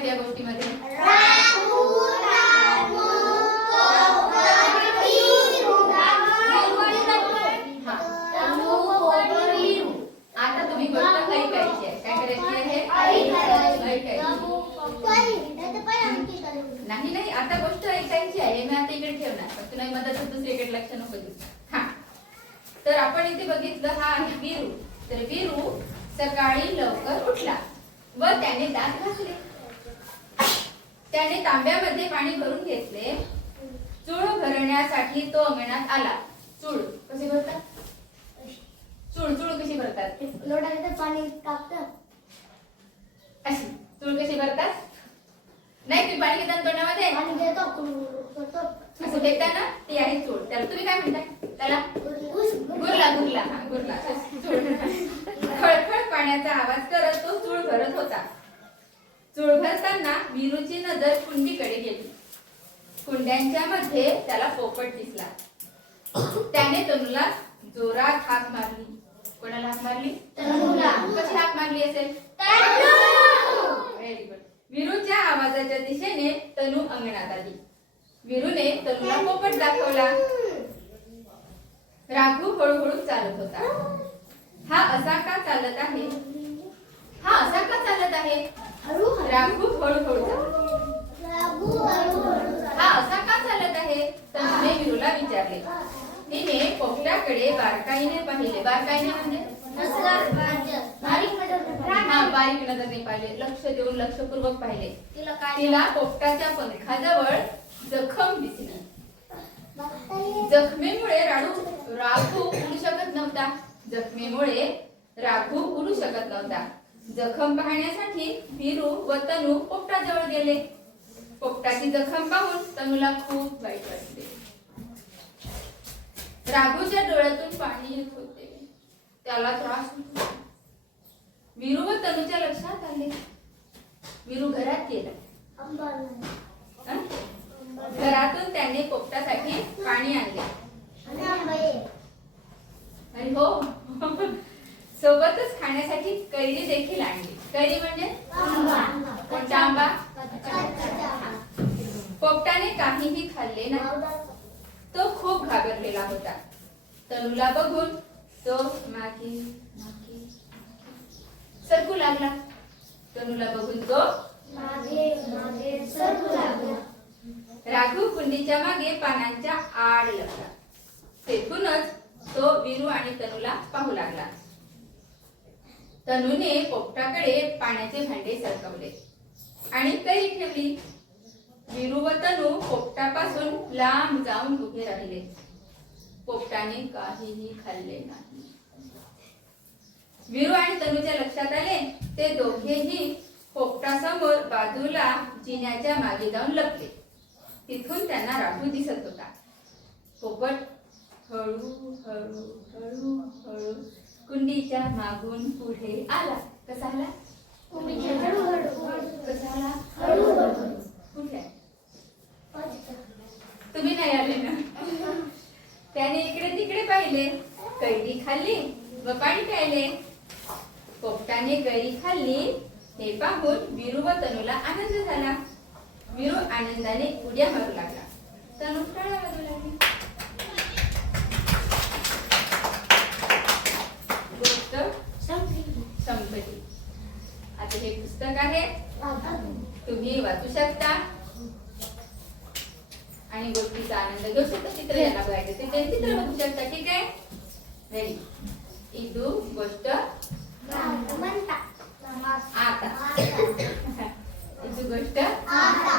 आहेत या गोष्टीमध्ये? आता तुम्ही गोष्ट ऐकायची आहे. काय करायची आहे? नाही नाही, आता गोष्ट ऐकायची आहे. मी आता इकडे ठेवणार, फक्त नाही मदत दुसरीकडे लक्ष नको देऊ. हा, तर आपण इथे बघितलं, हा आहे वीरू. तर वीरू सकाळी लवकर उठला व त्याने दात घासले. त्याने तांब्यामध्ये पाणी भरून घेतले. चूळ भरण्यासाठी तो अंगणात आला. चूळ कशी भरतात? चूळ चूळ कशी भरतात? लोटाने पाणी टाकतात. अशी चूळ कशी भरतात? नाही, तुम्ही पाणी घेताना तोंडामध्ये आणि देतो असं फेकताना ती आहे चूळ. त्याला तुम्ही काय म्हणता? त्याला गुरला. गुरला, हा गुरला. खळखळ पाण्याचा आवाज करत तो चूळ भरत होता. चूळ भरताना वीरूची नजर कुंडीकडे गेली. कुंड्यांच्या मध्ये त्याला पोपट दिसला. त्याने तनूला जोरात हाक मारली. कोणाला हाक मारली? तनूला. कशी हाक मारली असेल? Very good. वीरूच्या आवाजाच्या दिशेने तनू अंगणात आली. वीरूने तनूला पोपट दाखवला. राघू हळूहळू चालत होता. हा असा का चालत आहे? हा असा का चालत आहे? राघू हळूहळू हा असा का चालत आहे? तनूने वीरूला विचारले. तिने पोपटाकडे बारकाईने पाहिले. बारकाईने म्हणजे बारीक नजरेने पाहिले, लक्ष देऊन लक्षपूर्वक पाहिले. तिला पोपटाच्या पंखाजवळ जखम दिसली. जखमेमुळे राघू उडू शकत नव्हता. जखमेमुळे राघू उडू शकत नव्हता. जखम पाहण्यासाठी वीरू व तनू पोपटाजवळ गेले. पोपटाची जखम पाहून तनूला खूप वाईट वाटले. राघूच्या डोळ्यातून पाणी येत होते. त्याला त्रास होत होता. वीरू व तनूच्या लक्षात आले. वीरू घरात गेला. घरातून त्याने पोपटासाठी पाणी आणले. आणि हो, सोबतच खाण्यासाठी कैरी देखील आणली. कैरी म्हणजे कोणता आंबा? पोपटाने काहीही खाल्ले नाही. तो खूप घाबरलेला होता. तनूला बघून तो मागे मागे सरकू लागला. तनूला बघून तो मागे मागे सरकू लागला. राघू कुंडीच्या मागे पानांच्या आड लपला. तेथूनच तो वीरू आणि तनूला पाहू लागला. तनूने पोपटाकडे पाण्याचे भांडे सरकवले आणि कैरी ठेवली. वीरू व तनू पोपटापासून लांब जाऊन उभे राहिले. पोपटाने काहीही खाल्ले नाही. वीरू आणि तनूच्या लक्षात आले. ते दोघेही पोपटासमोर बाजूला जिन्याच्या मागे जाऊन लपले. तिथून त्यांना राघू दिसत होता. पोपट हळू हळू हळू हळू कुंडीच्या मागून पुढे आला. कसा आला? कसा आला? कुठे? तुम्ही नाही आले ना. त्याने इकडे तिकडे पाहिले. कैरी खाल्ली व पाणी प्यायले. पोपटाने कैरी खाल्ली हे पाहून वीरू व तनूला आनंद झाला. वीरू आनंदाने उड्या मारू लागला. तनू टाळ्या वाजवू लागली. गोष्ट संपली. आता हे पुस्तक आहे, तुम्ही वाचू शकता आणि गोष्टीचा आनंद घेऊ शकता. चित्र याला बघायचं ते चित्र बघू शकता. ठीक आहे, रेडी. इदू गोष्ट आता. इदू गोष्ट आता.